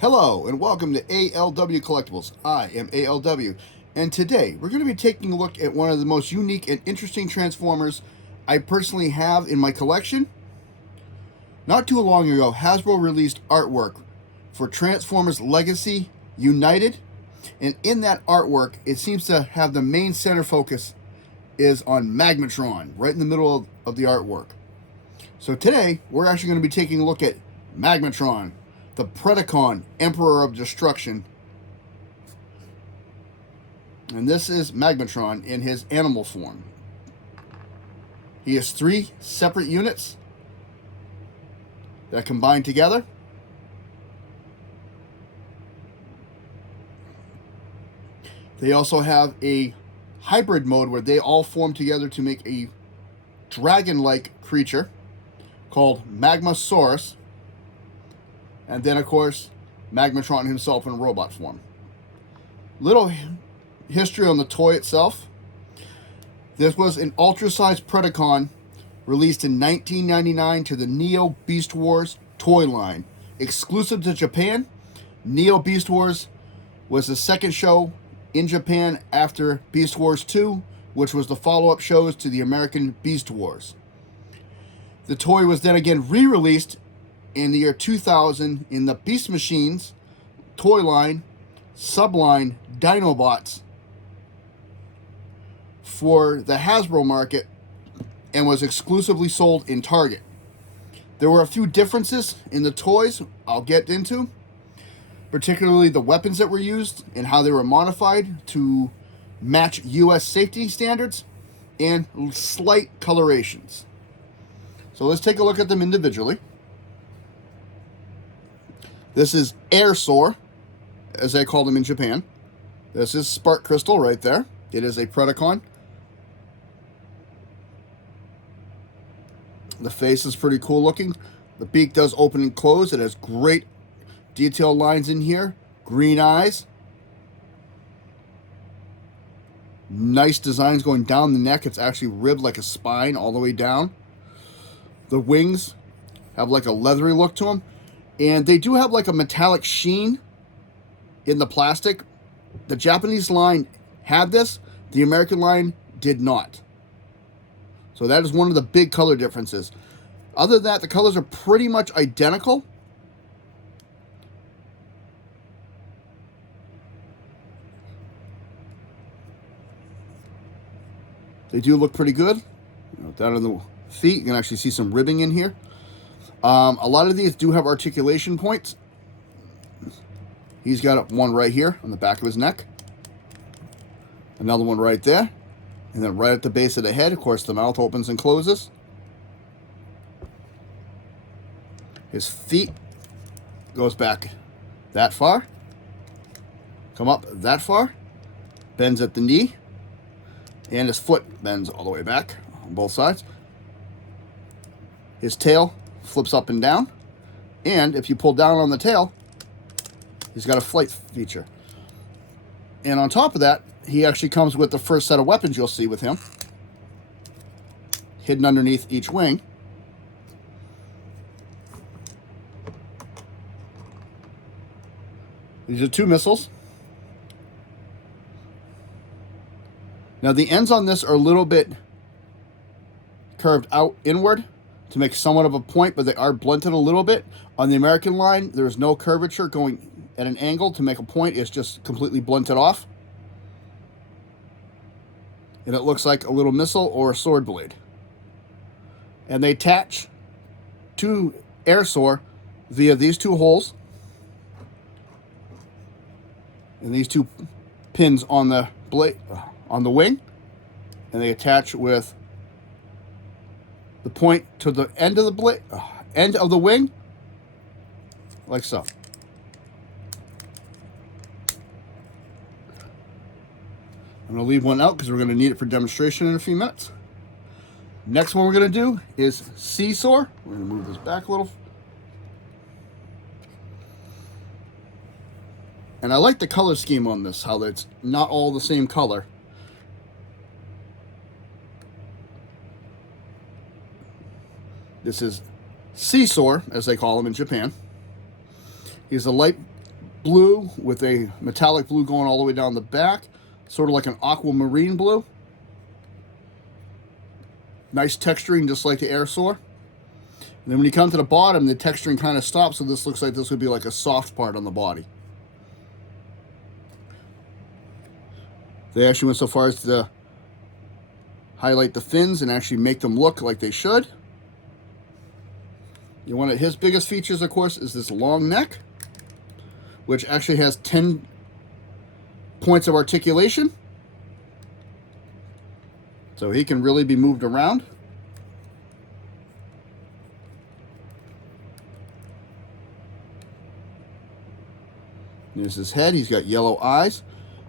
Hello and welcome to ALW Collectibles. I am ALW, and today we're going to be taking a look at one of the most unique and interesting Transformers I personally have in my collection. Not too long ago, Hasbro released artwork for Transformers Legacy United, and in that artwork, it seems to have the main center focus is on Magmatron, right in the middle of the artwork. So today, we're actually going to be taking a look at Magmatron, the Predacon, Emperor of Destruction. And this is Magmatron in his animal form. He has 3 separate units that combine together. They also have a hybrid mode where they all form together to make a dragon-like creature called Magmasaurus. And then, of course, Magmatron himself in robot form. Little history on the toy itself. This was an ultra-sized Predacon released in 1999 to the Neo Beast Wars toy line. Exclusive to Japan, Neo Beast Wars was the second show in Japan after Beast Wars 2, which was the follow-up shows to the American Beast Wars. The toy was then again re-released in the year 2000 in the Beast Machines toy line, subline Dinobots for the Hasbro market and was exclusively sold in Target. There were a few differences in the toys I'll get into, particularly the weapons that were used and how they were modified to match US safety standards and slight colorations. So let's take a look at them individually. This is Airsaur, as they call them in Japan. This is Spark Crystal right there. It is a Predacon. The face is pretty cool looking. The beak does open and close. It has great detail lines in here. Green eyes. Nice designs going down the neck. It's actually ribbed like a spine all the way down. The wings have like a leathery look to them. And they do have like a metallic sheen in the plastic. The Japanese line had this. The American line did not. So that is one of the big color differences. Other than that, the colors are pretty much identical. They do look pretty good. Down on the feet, you can actually see some ribbing in here. A lot of these do have articulation points. He's got one right here on the back of his neck. Another one right there. And then right at the base of the head, of course, the mouth opens and closes. His feet goes back that far. Come up that far. Bends at the knee. And his foot bends all the way back on both sides. His tail flips up and down. And if you pull down on the tail, he's got a flight feature. And on top of that, he actually comes with the first set of weapons you'll see with him, hidden underneath each wing. These are 2 missiles. Now the ends on this are a little bit curved out inward to make somewhat of a point, but they are blunted a little bit. On the American line, there is no curvature going at an angle to make a point. It's just completely blunted off. And it looks like a little missile or a sword blade. And they attach to Airsaur via these 2 holes. And these 2 pins on the blade, on the wing. And they attach with the point to the end of the blade, end of the wing, like so. I'm going to leave one out because we're going to need it for demonstration in a few minutes. Next one we're going to do is Seesaw. We're going to move this back a little. And I like the color scheme on this, how it's not all the same color. This is Seesaw, as they call him in Japan. He's a light blue with a metallic blue going all the way down the back, sort of like an aquamarine blue. Nice texturing, just like the Aerosaur. And then when you come to the bottom, the texturing kind of stops, so this looks like this would be like a soft part on the body. They actually went so far as to highlight the fins and actually make them look like they should. One of his biggest features, of course, is this long neck, which actually has 10 points of articulation. So he can really be moved around. Here's his head. He's got yellow eyes.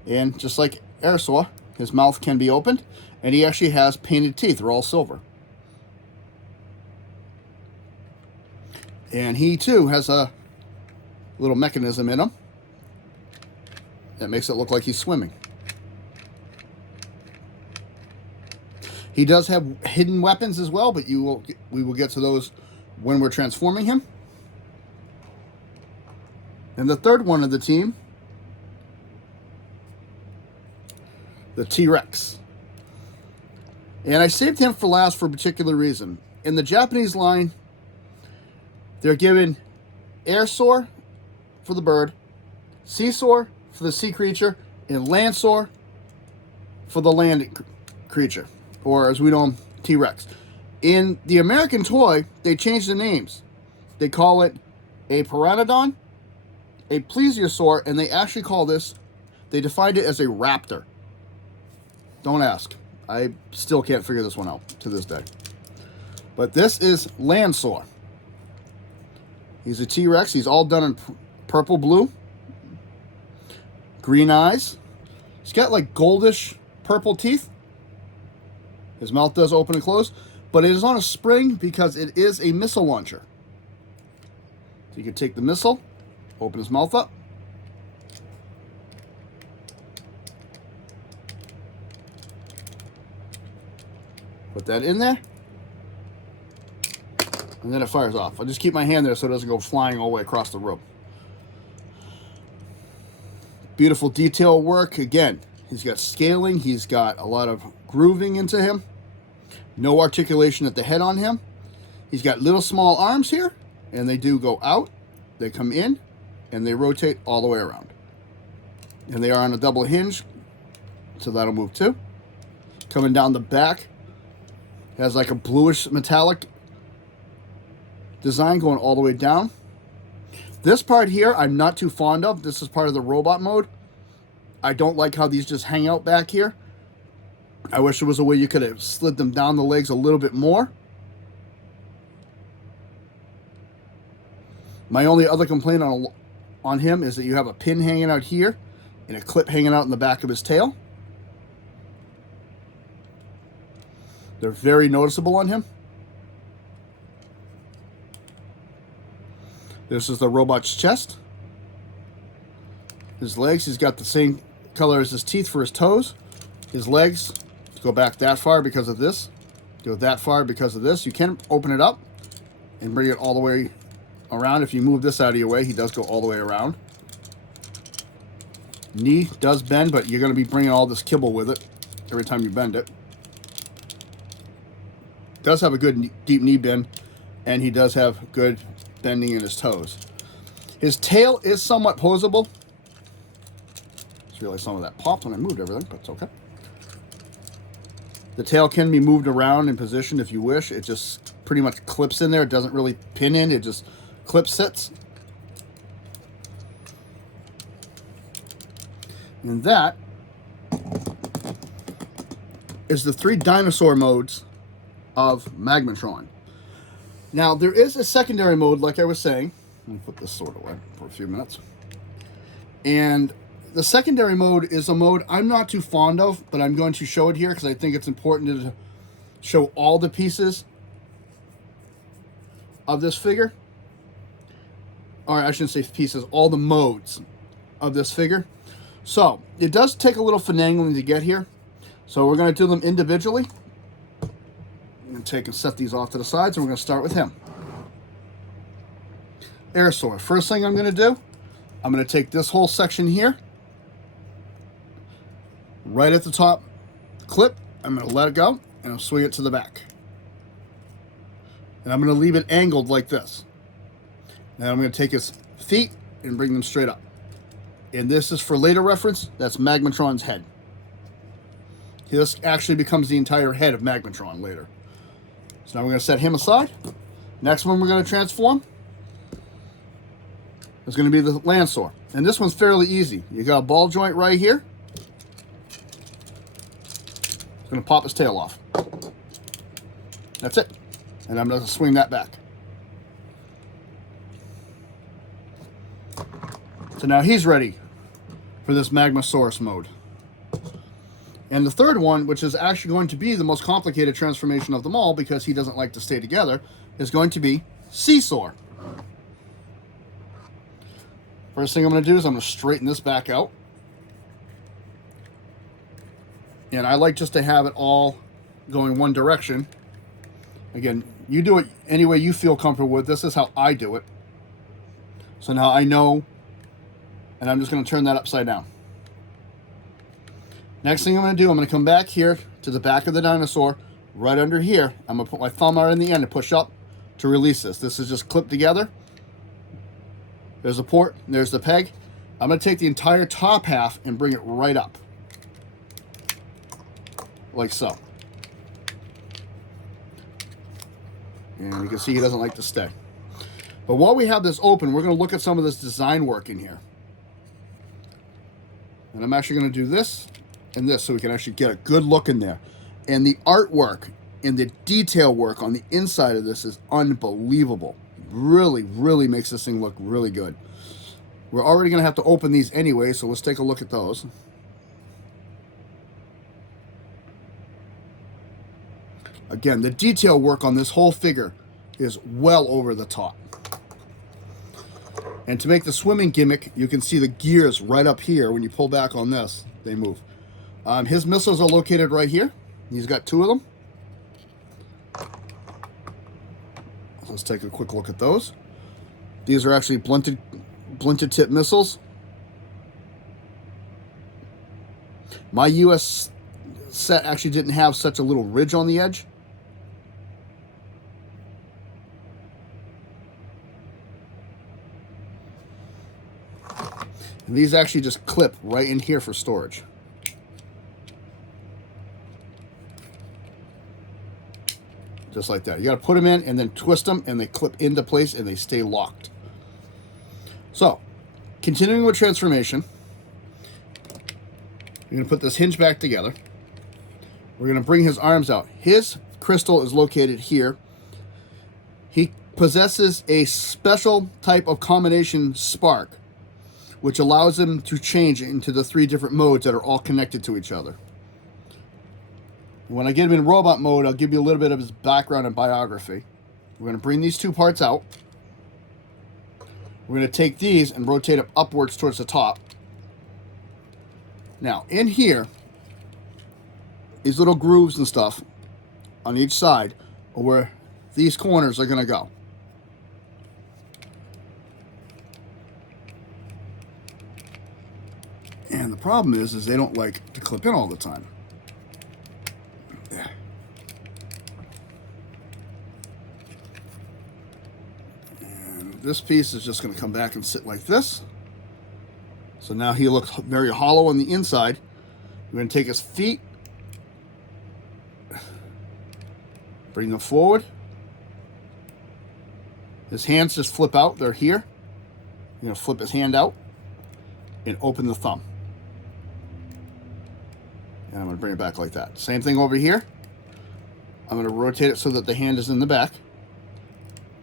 And just like Aerosaur, his mouth can be opened. And he actually has painted teeth. They're all silver. And he, too, has a little mechanism in him that makes it look like he's swimming. He does have hidden weapons as well, but we will get to those when we're transforming him. And the third one of the team, the T-Rex. And I saved him for last for a particular reason. In the Japanese line, they're given Airsaur for the bird, Seasaur for the sea creature, and Landsaur for the land creature, or as we know him, T-Rex. In the American toy, they changed the names. They call it a Pteranodon, a Plesiosaur, and they actually call this, they defined it as a raptor. Don't ask. I still can't figure this one out to this day. But this is Landsaur. He's a T-Rex. He's all done in purple blue. Green eyes. He's got like goldish purple teeth. His mouth does open and close. But it is on a spring because it is a missile launcher. So you can take the missile, open his mouth up. Put that in there. And then it fires off. I'll just keep my hand there so it doesn't go flying all the way across the room. Beautiful detail work. Again, he's got scaling. He's got a lot of grooving into him. No articulation at the head on him. He's got little small arms here. And they do go out. They come in. And they rotate all the way around. And they are on a double hinge. So that'll move too. Coming down the back. Has like a bluish metallic design going all the way down. This part here I'm not too fond of. This is part of the robot mode. I don't like how these just hang out back here. I wish there was a way you could have slid them down the legs a little bit more. My only other complaint on him is that you have a pin hanging out here and a clip hanging out in the back of his tail. They're very noticeable on him. This is the robot's chest. His legs, he's got the same color as his teeth for his toes. His legs go back that far because of this. Go that far because of this. You can open it up and bring it all the way around. If you move this out of your way, he does go all the way around. Knee does bend, but you're going to be bringing all this kibble with it every time you bend it. Does have a good deep knee bend, and he does have good bending in his toes. His tail is somewhat posable. Just realized some of that popped when I moved everything, but it's okay. The tail can be moved around in position if you wish. It just pretty much clips in there. It doesn't really pin in. It just clip sits. And that is the 3 dinosaur modes of Magmatron. Now, there is a secondary mode, like I was saying. Let me put this sword away for a few minutes. And the secondary mode is a mode I'm not too fond of, but I'm going to show it here because I think it's important to show all the pieces of this figure. Or I shouldn't say pieces, all the modes of this figure. So, it does take a little finagling to get here. So we're going to do them individually. I'm going to take and set these off to the sides, and we're going to start with him. Aerosaur. First thing I'm going to do I'm going to take this whole section here, right at the top clip. I'm going to let it go, and I'll swing it to the back. And I'm going to leave it angled like this. Now I'm going to take his feet and bring them straight up. And this is for later reference. That's Magmatron's head. This actually becomes the entire head of Magmatron later. So now we're going to set him aside. Next one we're going to transform is going to be the Landsaur. And this one's fairly easy. You got a ball joint right here. It's going to pop his tail off. That's it. And I'm going to swing that back. So now he's ready for this Magmasaurus mode. And the third one, which is actually going to be the most complicated transformation of them all because he doesn't like to stay together, is going to be Seesaw. First thing I'm going to do is I'm going to straighten this back out. And I like just to have it all going one direction. Again, you do it any way you feel comfortable with. This is how I do it. So now I know, and I'm just going to turn that upside down. Next thing I'm going to do, I'm going to come back here to the back of the dinosaur, right under here. I'm going to put my thumb out in the end and push up to release this. This is just clipped together. There's the port, there's the peg. I'm going to take the entire top half and bring it right up. Like so. And you can see he doesn't like to stay. But while we have this open, we're going to look at some of this design work in here. And I'm actually going to do this and this so we can actually get a good look in there. And the artwork and the detail work on the inside of this is unbelievable. Really, really makes this thing look really good. We're already going to have to open these anyway, so let's take a look at those. Again, the detail work on this whole figure is well over the top. And to make the swimming gimmick, you can see the gears right up here. When you pull back on this, they move. His missiles are located right here. He's got 2 of them. Let's take a quick look at those. These are actually blunted tip missiles. My US set actually didn't have such a little ridge on the edge. And these actually just clip right in here for storage. Just like that. You got to put them in and then twist them, and they clip into place and they stay locked. So, continuing with transformation, we're going to put this hinge back together. We're going to bring his arms out. His crystal is located here. He possesses a special type of combination spark, which allows him to change into the 3 different modes that are all connected to each other. When I get him in robot mode, I'll give you a little bit of his background and biography. We're going to bring these 2 parts out. We're going to take these and rotate them upwards towards the top. Now, in here, these little grooves and stuff on each side are where these corners are going to go. And the problem is they don't like to clip in all the time. This piece is just going to come back and sit like this. So now he looks very hollow on the inside. We're going to take his feet, bring them forward. His hands just flip out. They're here. You're going to flip his hand out and open the thumb. And I'm going to bring it back like that. Same thing over here. I'm going to rotate it so that the hand is in the back.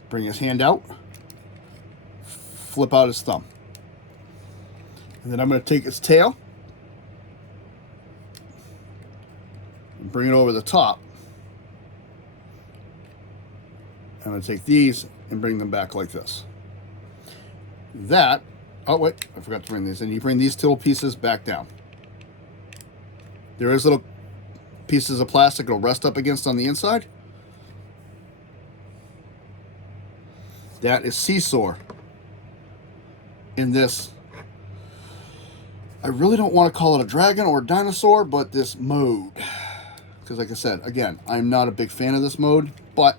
Bring his hand out. Flip out his thumb. And then I'm going to take his tail and bring it over the top. I'm going to take these and bring them back like this. Oh wait, I forgot to bring these in. You bring these 2 pieces back down. There is little pieces of plastic it'll rest up against on the inside. That is Seesaw in this I really don't want to call it a dragon or a dinosaur, but this mode. Because like I said, again, I'm not a big fan of this mode, but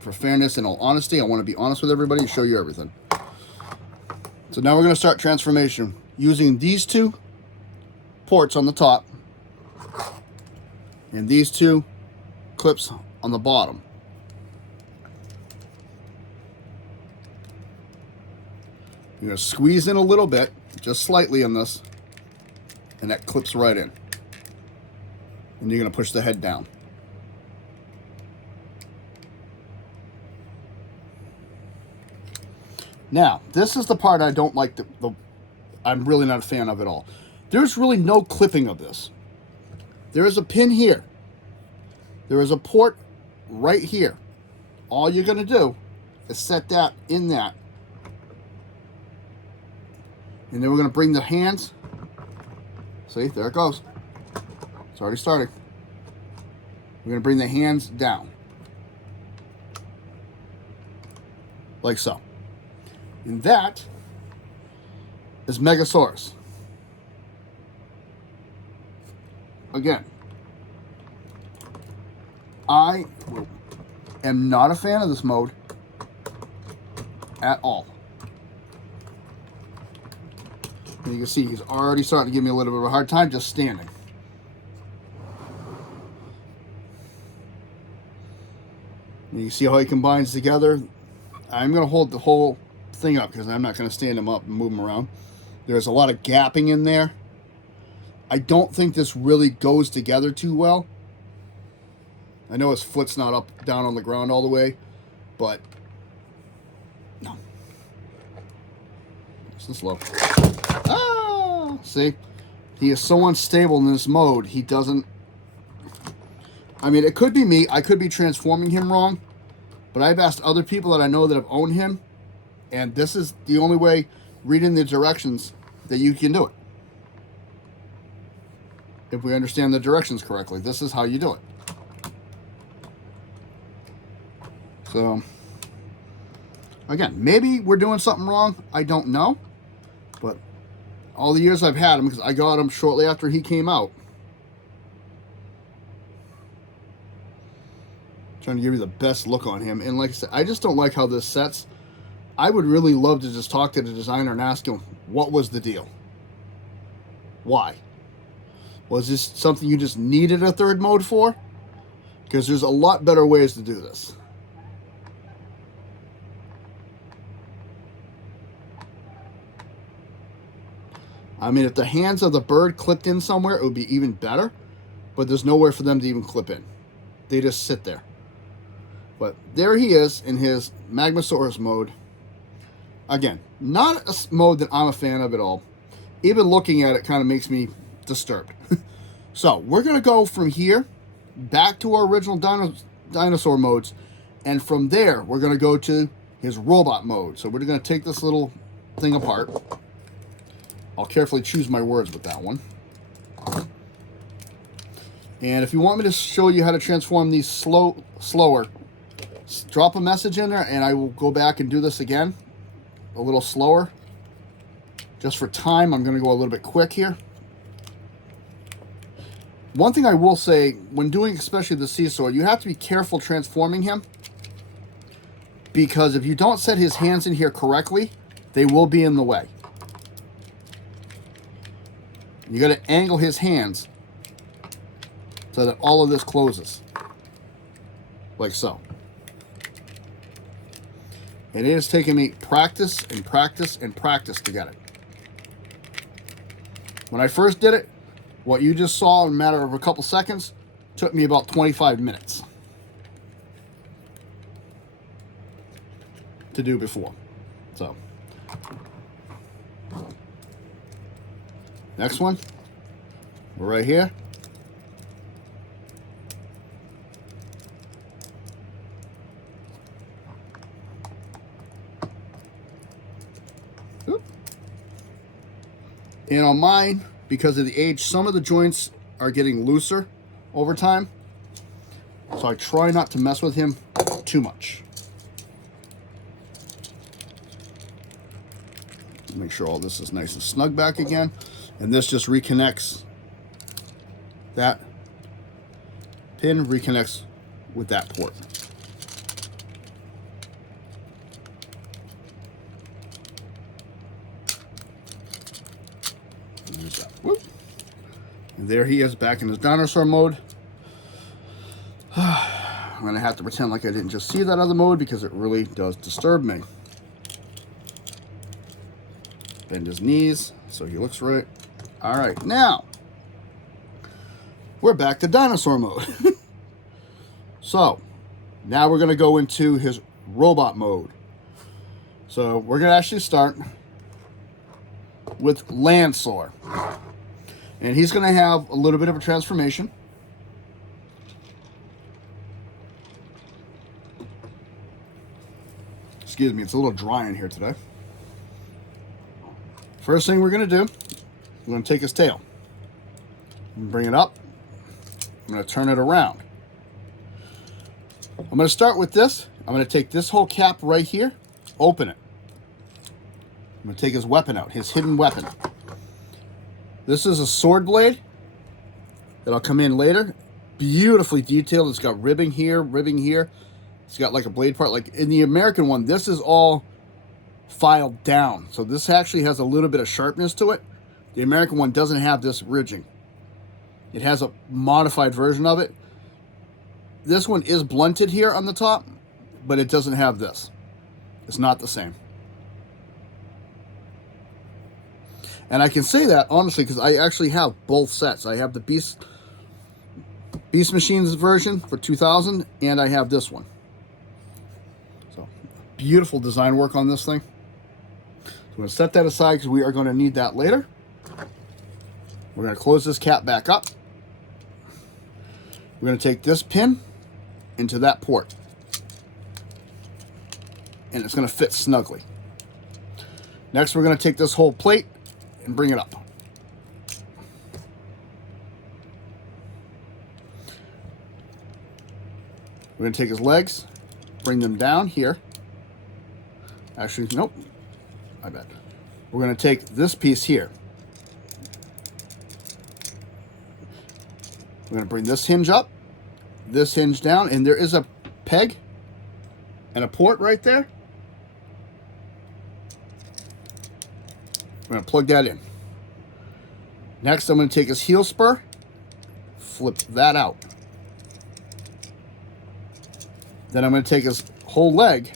for fairness and all honesty, I want to be honest with everybody and show you everything. So now we're going to start transformation using these two ports on the top and these two clips on the bottom. You're going to squeeze in a little bit, just slightly on this, and that clips right in. And you're going to push the head down. Now, this is the part I don't like. I'm really not a fan of at all. There's really no clipping of this. There is a pin here. There is a port right here. All you're going to do is set that in that. And then we're going to bring the hands. See, there it goes. It's already starting. We're going to bring the hands down. Like so. And that is Megasaurus. Again, I am not a fan of this mode at all. And you can see he's already starting to give me a little bit of a hard time just standing. And you see how he combines together. I'm going to hold the whole thing up because I'm not going to stand him up and move him around. There's a lot of gapping in there. I don't think this really goes together too well. I know his foot's not up down on the ground all the way, but no. This is slow. Ah, see, he is so unstable in this mode. He doesn't. I mean, it could be me. I could be transforming him wrong, but I've asked other people that I know that have owned him, and this is the only way, reading the directions, that you can do it. If we understand the directions correctly, this is how you do it. So, again, maybe we're doing something wrong. I don't know. But all the years I've had him, because I got him shortly after he came out. Trying to give you the best look on him. And like I said, I just don't like how this sets. I would really love to just talk to the designer and ask him, what was the deal? Why? Was this something you just needed a third mode for? Because there's a lot better ways to do this. I mean, if the hands of the bird clipped in somewhere, it would be even better. But there's nowhere for them to even clip in. They just sit there. But there he is in his Magmasaurus mode. Again, not a mode that I'm a fan of at all. Even looking at it kind of makes me disturbed. So, we're going to go from here back to our original dinosaur modes. And from there, we're going to go to his robot mode. So, we're going to take this little thing apart. I'll carefully choose my words with that one. And if you want me to show you how to transform these slower, drop a message in there and I will go back and do this again. A little slower. Just for time, I'm going to go a little bit quick here. One thing I will say, when doing especially the seesaw, you have to be careful transforming him. Because if you don't set his hands in here correctly, they will be in the way. You got to angle his hands so that all of this closes. Like so. And it has taken me practice and practice and practice to get it. When I first did it, what you just saw in a matter of a couple seconds took me about 25 minutes to do before. So, next one, we're right here. And on mine, because of the age, some of the joints are getting looser over time. So I try not to mess with him too much. Let me make sure all this is nice and snug back again. And this just reconnects, that pin reconnects with that port. There's that. Whoop. And there he is back in his dinosaur mode. I'm going to have to pretend like I didn't just see that other mode because it really does disturb me. Bend his knees so he looks right. All right, now we're back to dinosaur mode. So now we're going to go into his robot mode. So we're going to actually start with Landsaur. And he's going to have a little bit of a transformation. Excuse me, it's a little dry in here today. First thing we're going to do, we're going to take his tail and bring it up. I'm going to turn it around. I'm going to start with this. I'm going to take this whole cap right here, open it. I'm going to take his weapon out, his hidden weapon. This is a sword blade that'll come in later. Beautifully detailed. It's got ribbing here, ribbing here. It's got like a blade part. Like in the American one, this is all filed down. So this actually has a little bit of sharpness to it. The American one doesn't have this ridging. It has a modified version of it. This one is blunted here on the top, but it doesn't have this. It's not the same. And I can say that honestly because I actually have both sets. I have the Beast Machines version for 2000, and I have this one. So beautiful design work on this thing. So I'm going to set that aside because we are going to need that later. We're going to close this cap back up. We're going to take this pin into that port. And it's going to fit snugly. Next, we're going to take this whole plate and bring it up. We're going to take his legs, bring them down here. Actually, nope. I bet. We're going to take this piece here. We're going to bring this hinge up, this hinge down, and there is a peg and a port right there. We're going to plug that in. Next, I'm going to take his heel spur, flip that out. Then I'm going to take his whole leg,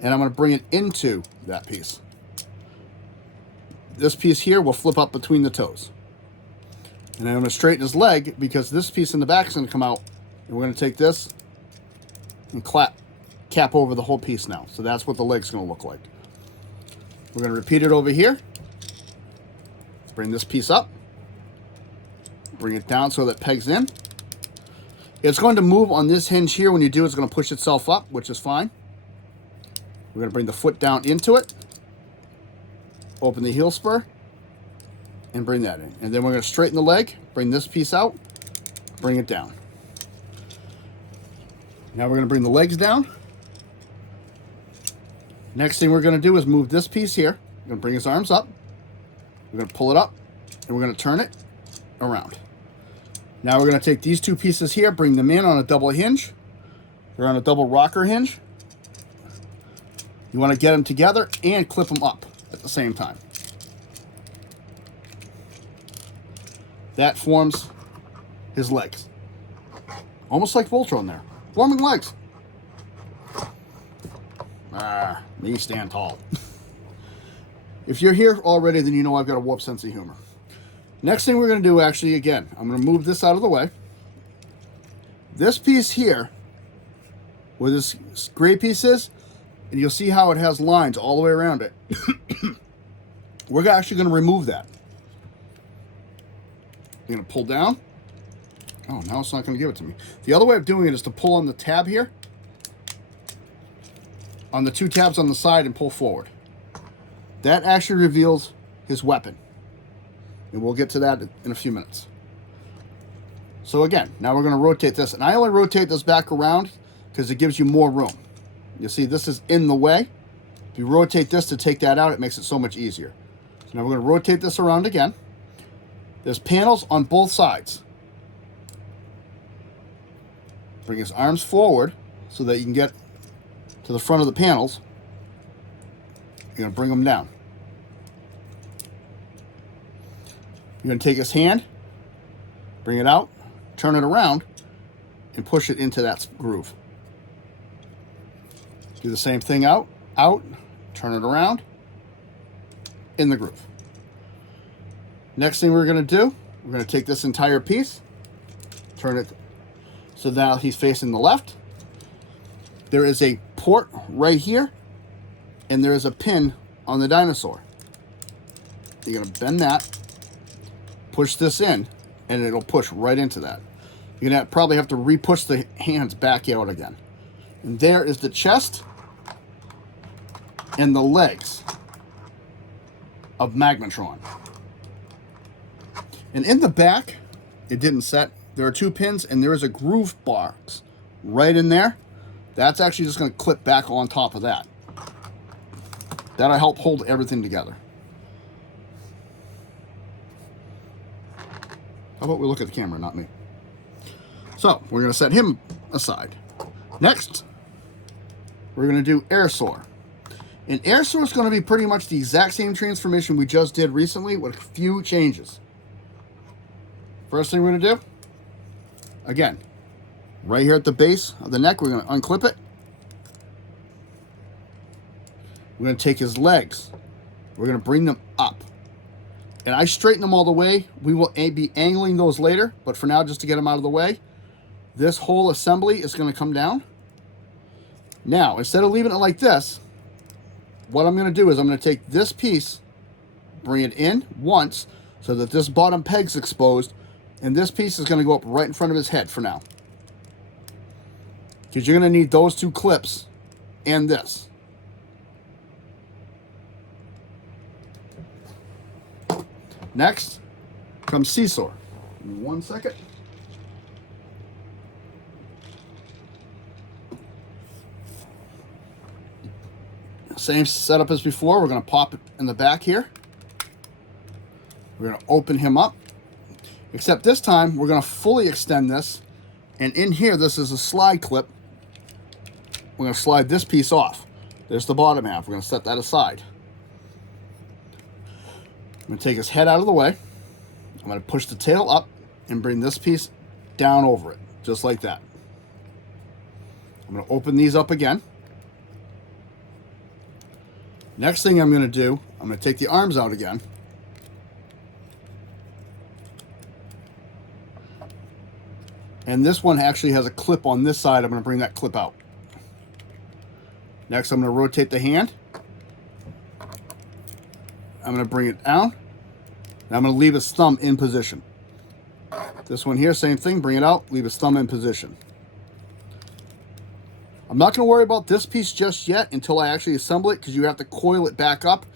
and I'm going to bring it into that piece. This piece here will flip up between the toes. And I'm going to straighten his leg because this piece in the back is going to come out. And we're going to take this and cap over the whole piece now. So that's what the leg's going to look like. We're going to repeat it over here. Bring this piece up. Bring it down so that pegs in. It's going to move on this hinge here. When you do, it's going to push itself up, which is fine. We're going to bring the foot down into it. Open the heel spur. And bring that in. And then we're going to straighten the leg. Bring this piece out. Bring it down. Now we're going to bring the legs down. Next thing we're going to do is move this piece here. We're going to bring his arms up. We're going to pull it up. And we're going to turn it around. Now we're going to take these two pieces here, bring them in on a double hinge. They're on a double rocker hinge. You want to get them together and clip them up at the same time. That forms his legs. Almost like Voltron there. Forming legs. Me stand tall. If you're here already, then you know I've got a warped sense of humor. Next thing we're going to do, actually, again, I'm going to move this out of the way. This piece here, where this gray piece is, and you'll see how it has lines all the way around it. We're actually going to remove that. You're going to pull down. Oh, now it's not going to give it to me. The other way of doing it is to pull on the tab here, on the two tabs on the side, and pull forward. That actually reveals his weapon. And we'll get to that in a few minutes. So again, now we're going to rotate this. And I only rotate this back around because it gives you more room. You see, this is in the way. If you rotate this to take that out, it makes it so much easier. So now we're going to rotate this around again. There's panels on both sides. Bring his arms forward so that you can get to the front of the panels. You're going to bring them down. You're going to take his hand, bring it out, turn it around, and push it into that groove. Do the same thing out, turn it around, in the groove. Next thing we're going to do, we're going to take this entire piece, turn it so now he's facing the left. There is a port right here, and there is a pin on the dinosaur. You're going to bend that, push this in, and it'll push right into that. You're going to probably have to re-push the hands back out again. And there is the chest and the legs of Magmatron. And in the back, it didn't set. There are 2 pins, and there is a groove box right in there. That's actually just going to clip back on top of that. That'll help hold everything together. How about we look at the camera, not me? So, we're going to set him aside. Next, we're going to do Air Soar. And Air Soar is going to be pretty much the exact same transformation we just did recently with a few changes. First thing we're going to do, again, right here at the base of the neck, we're going to unclip it. We're going to take his legs. We're going to bring them up. And I straighten them all the way. We will be angling those later, but for now, just to get them out of the way, this whole assembly is going to come down. Now, instead of leaving it like this, what I'm going to do is I'm going to take this piece, bring it in once, so that this bottom peg's exposed, and this piece is going to go up right in front of his head for now. Because you're going to need those 2 clips and this. Next comes Seesaw. Give me 1 second. Same setup as before. We're going to pop it in the back here. We're going to open him up. Except this time, we're going to fully extend this. And in here, this is a slide clip. We're going to slide this piece off. There's the bottom half. We're going to set that aside. I'm going to take his head out of the way. I'm going to push the tail up and bring this piece down over it, just like that. I'm going to open these up again. Next thing I'm going to do, I'm going to take the arms out again. And this one actually has a clip on this side. I'm going to bring that clip out. Next, I'm going to rotate the hand. I'm going to bring it down. And I'm going to leave his thumb in position. This one here, same thing. Bring it out. Leave his thumb in position. I'm not going to worry about this piece just yet until I actually assemble it, because you have to coil it back up.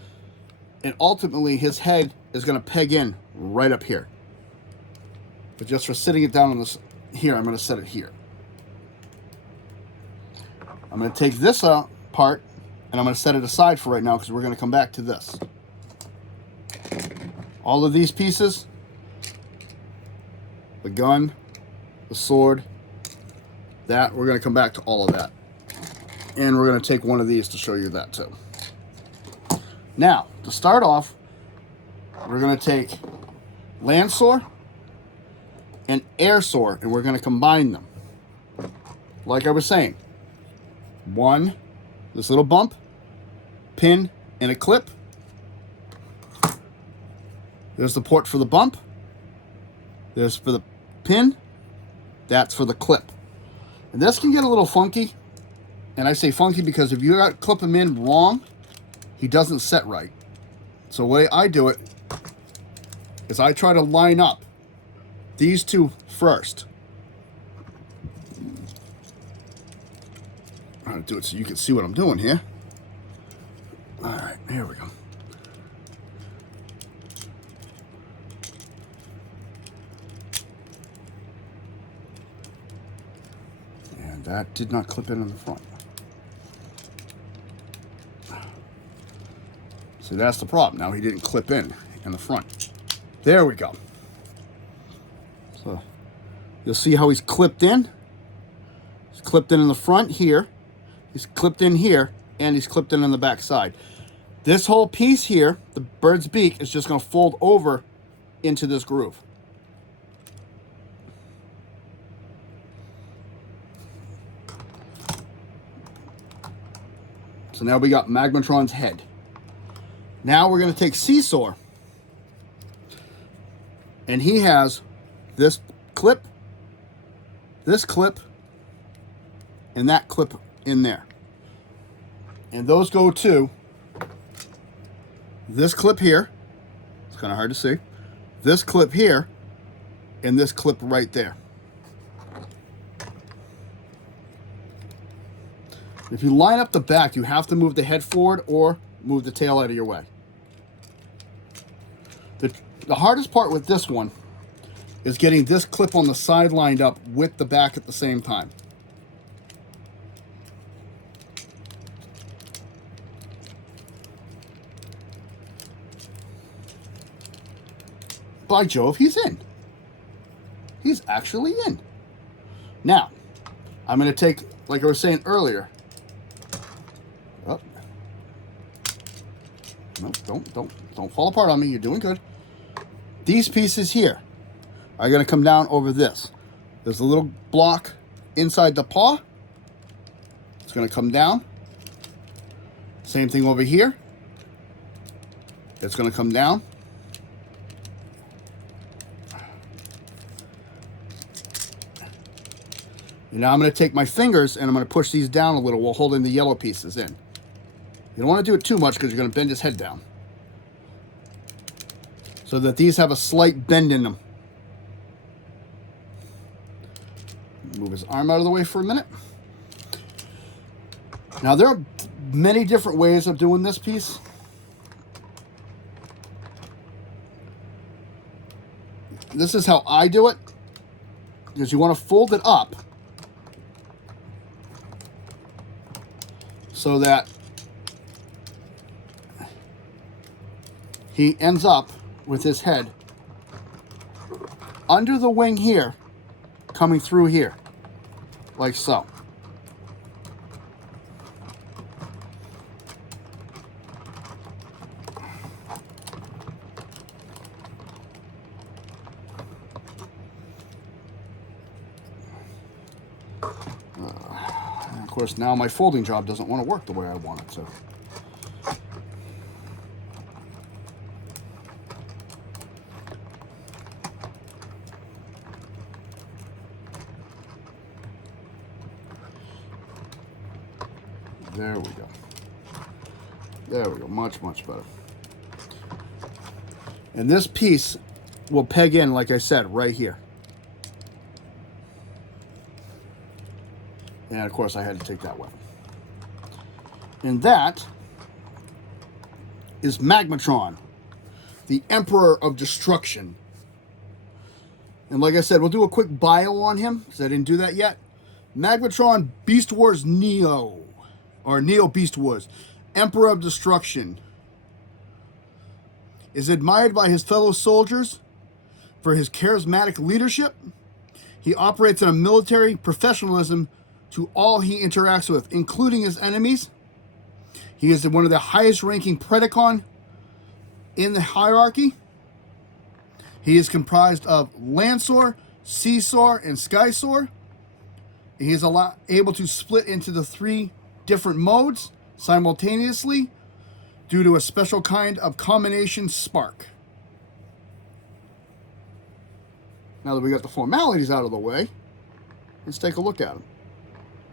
And ultimately, his head is going to peg in right up here. But just for sitting it down on this here, I'm going to set it here. I'm going to take this part, and I'm going to set it aside for right now, because we're going to come back to this. All of these pieces, the gun, the sword, that, we're going to come back to all of that. And we're going to take one of these to show you that too. Now, to start off, we're going to take Land Soar and Air Soar, and we're going to combine them. Like I was saying, one, this little bump, pin, and a clip. There's the port for the bump. There's for the pin. That's for the clip. And this can get a little funky. And I say funky because if you clip him in wrong, he doesn't set right. So the way I do it is I try to line up these 2 first. I'm going to do it so you can see what I'm doing here. All right, here we go. And that did not clip in on the front. So that's the problem. Now he didn't clip in the front. There we go. So you'll see how he's clipped in. He's clipped in the front here. He's clipped in here, and he's clipped in on the back side. This whole piece here, the bird's beak, is just going to fold over into this groove. So now we got Magmatron's head. Now we're going to take Seesaw, and he has this clip, and that clip in there. And those go to this clip here. It's kind of hard to see. This clip here, and this clip right there. If you line up the back, you have to move the head forward or move the tail out of your way. The hardest part with this one is getting this clip on the side lined up with the back at the same time. By Jove, he's in. He's actually in. Now, I'm going to take, like I was saying earlier. Oh. No, don't fall apart on me. You're doing good. These pieces here are going to come down over this. There's a little block inside the paw. It's going to come down. Same thing over here. It's going to come down. And now I'm going to take my fingers and I'm going to push these down a little while holding the yellow pieces in. You don't want to do it too much because you're going to bend his head down. So that these have a slight bend in them. Move his arm out of the way for a minute. Now there are many different ways of doing this piece. This is how I do it. Because you want to fold it up so that he ends up with his head under the wing here, coming through here, like so. And of course, now my folding job doesn't want to work the way I want it to. There we go. There we go. Much, much better. And this piece will peg in, like I said, right here. And of course, I had to take that weapon. And that is Magmatron, the Emperor of Destruction. And like I said, we'll do a quick bio on him, because I didn't do that yet. Magmatron Beast Wars Neo. Or Neo Beast Wars, Emperor of Destruction, is admired by his fellow soldiers for his charismatic leadership. He operates in a military professionalism to all he interacts with, including his enemies. He is one of the highest ranking Predacon in the hierarchy. He is comprised of Landsaur, Seesaw, and Skysaur. He is able to split into the 3 different modes simultaneously due to a special kind of combination spark. Now that we got the formalities out of the way, let's take a look at him.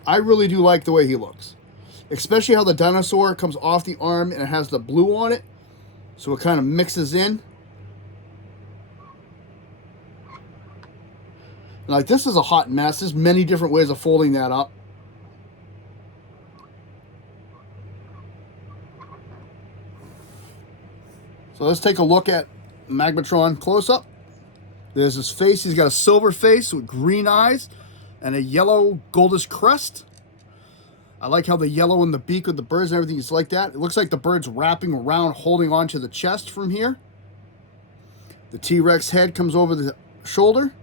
I really do like the way he looks, especially how the dinosaur comes off the arm and it has the blue on it, so it kind of mixes in. Like, this is a hot mess. There's many different ways of folding that up. So let's take a look at Magmatron close-up. There's his face. He's got a silver face with green eyes and a yellow goldish crest. I like how the yellow in the beak of the birds and everything is like that. It looks like the bird's wrapping around, holding onto the chest from here. The T-Rex head comes over the shoulder.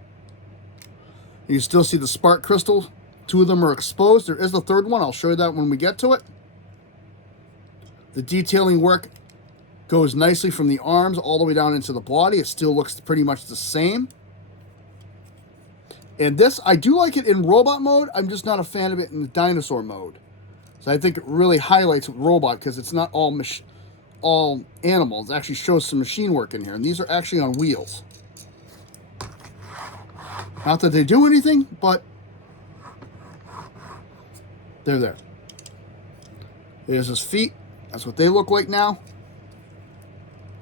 You still see the spark crystal. 2 of them are exposed. There is the third one. I'll show you that when we get to it. The detailing work goes nicely from the arms all the way down into the body. It still looks pretty much the same. And this, I do like it in robot mode. I'm just not a fan of it in the dinosaur mode. So I think it really highlights robot because it's not all animals. It actually shows some machine work in here. And these are actually on wheels. Not that they do anything, but they're there. There's his feet. That's what they look like now.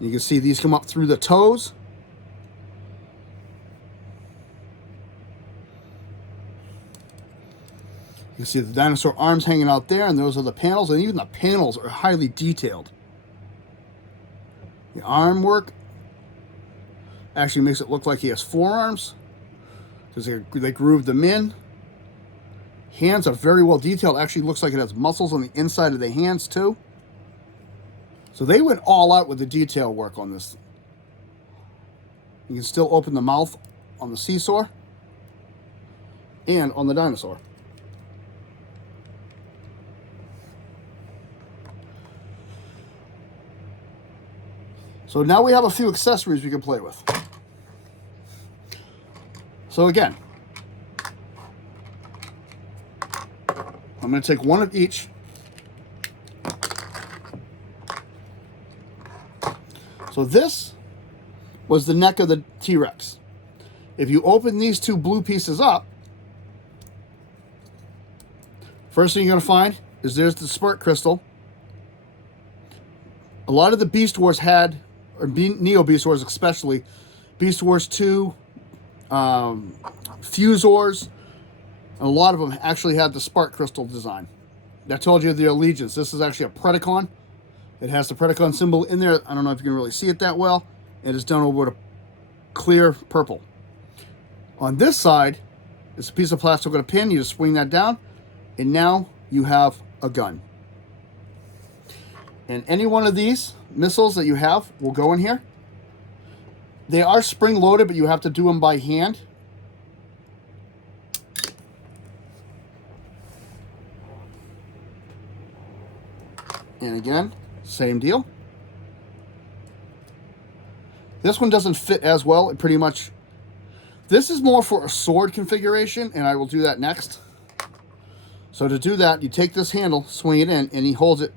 You can see these come up through the toes. You can see the dinosaur arms hanging out there, and those are the panels, and even the panels are highly detailed. The arm work actually makes it look like he has 4 arms, because they grooved them in. Hands are very well detailed. Actually looks like it has muscles on the inside of the hands too. So they went all out with the detail work on this. You can still open the mouth on the seesaw and on the dinosaur. So now we have a few accessories we can play with. So again, I'm going to take one of each. So this was the neck of the T-Rex. If you open these 2 blue pieces up, first thing you're going to find is there's the spark crystal. A lot of the Beast Wars had, or Neo Beast Wars especially, Beast Wars 2, Fusors, and a lot of them actually had the spark crystal design. I told you the allegiance. This is actually a Predacon. It has the Predacon symbol in there. I don't know if you can really see it that well. It is done over a clear purple. On this side, it's a piece of plastic with a pin. You just swing that down, and now you have a gun. And any one of these missiles that you have will go in here. They are spring-loaded, but you have to do them by hand. And again, same deal. This one doesn't fit as well. It pretty much... This is more for a sword configuration, and I will do that next. So to do that, you take this handle, swing it in, and he holds it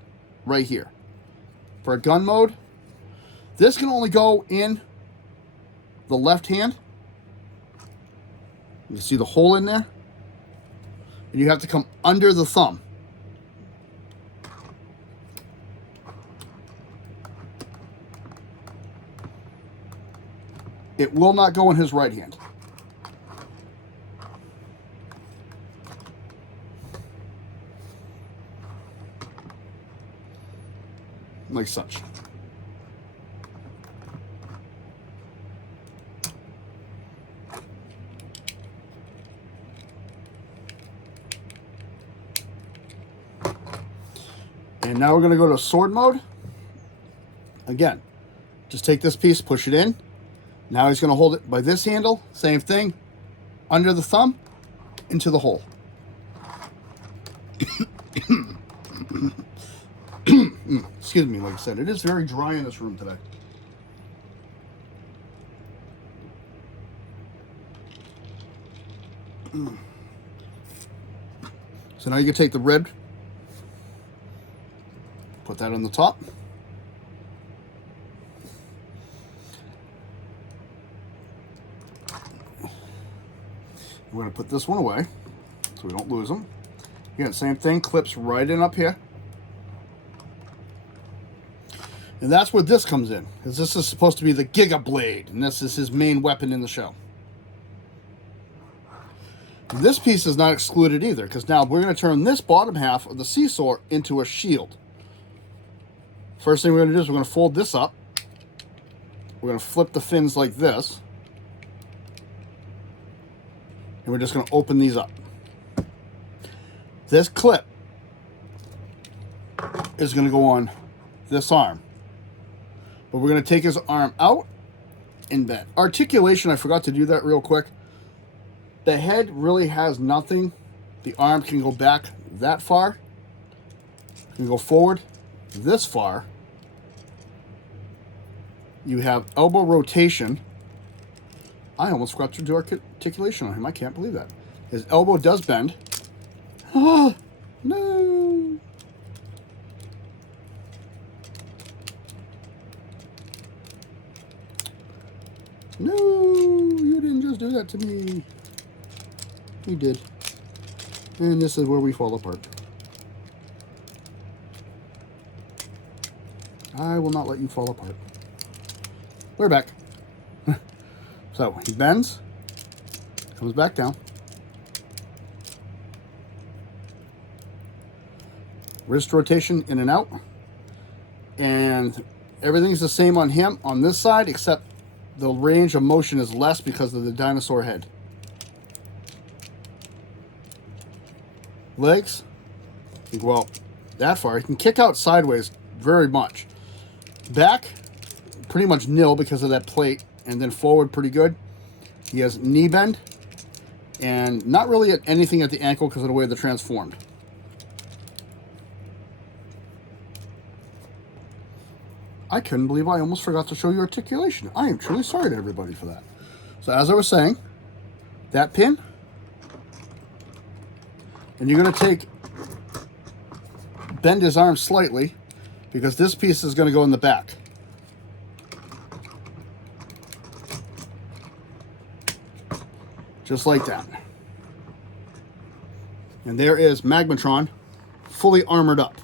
right here. For a gun mode, this can only go in the left hand. You see the hole in there? And you have to come under the thumb. It will not go in his right hand. Like such. And now we're going to go to sword mode. Again, just take this piece, push it in. Now he's going to hold it by this handle. Same thing. Under the thumb, into the hole. Excuse me, like I said, it is very dry in this room today. So now you can take the red, put that on the top. We're going to put this one away so we don't lose them. Again, same thing, clips right in up here. And that's where this comes in, because this is supposed to be the Giga Blade, and this is his main weapon in the show. And this piece is not excluded either, because now we're going to turn this bottom half of the seesaw into a shield. First thing we're going to do is we're going to fold this up. We're going to flip the fins like this. And we're just going to open these up. This clip is going to go on this arm. But we're going to take his arm out and bend. Articulation, I forgot to do that real quick. The head really has nothing. The arm can go back that far. You can go forward this far. You have elbow rotation. I almost forgot to do articulation on him. I can't believe that. His elbow does bend. Oh, no. No, you didn't just do that to me. You did. And this is where we fall apart. I will not let you fall apart. We're back. So he bends, comes back down. Wrist rotation in and out. And everything's the same on him on this side, except the range of motion is less because of the dinosaur head. Legs, you go out that far. He can kick out sideways very much. Back, pretty much nil because of that plate. And then forward, pretty good. He has knee bend. And not really anything at the ankle because of the way they're transformed. I couldn't believe I almost forgot to show you articulation. I am truly sorry to everybody for that. So as I was saying, that pin, and you're going to bend his arm slightly because this piece is going to go in the back. Just like that. And there is Magmatron, fully armored up.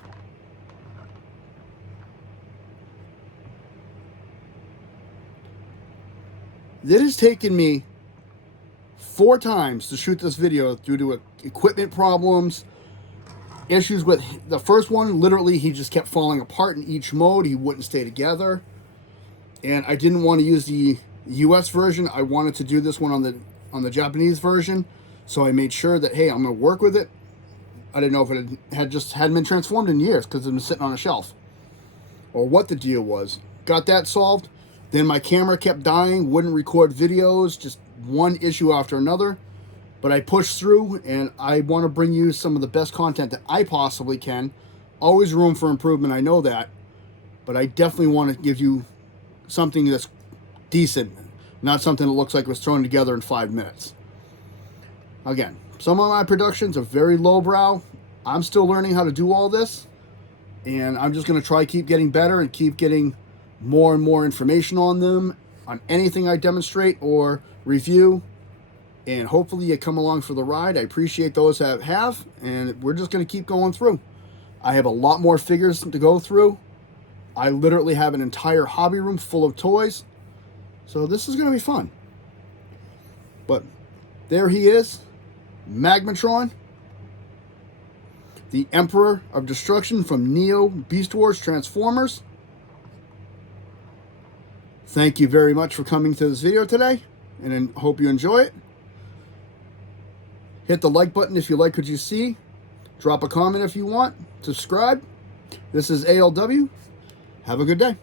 It has taken me 4 times to shoot this video due to equipment problems, issues with the first one. Literally, he just kept falling apart in each mode. He wouldn't stay together. And I didn't want to use the US version. I wanted to do this one on the Japanese version. So I made sure that, hey, I'm going to work with it. I didn't know if it hadn't been transformed in years because it's been sitting on a shelf. Or what the deal was. Got that solved. Then my camera kept dying, wouldn't record videos, just one issue after another. But I pushed through, and I want to bring you some of the best content that I possibly can. Always room for improvement, I know that. But I definitely want to give you something that's decent, not something that looks like it was thrown together in 5 minutes. Again, some of my productions are very lowbrow. I'm still learning how to do all this. And I'm just going to try keep getting better and keep getting more and more information on them, on anything I demonstrate or review, and hopefully you come along for the ride. I appreciate those that have, and we're just going to keep going through. I have a lot more figures to go through. I literally have an entire hobby room full of toys, so this is going to be fun. But there he is, Magmatron, the Emperor of Destruction from Neo Beast Wars Transformers. Thank you very much for coming to this video today, and I hope you enjoy it. Hit the like button if you like what you see. Drop a comment if you want. Subscribe. This is ALW. Have a good day.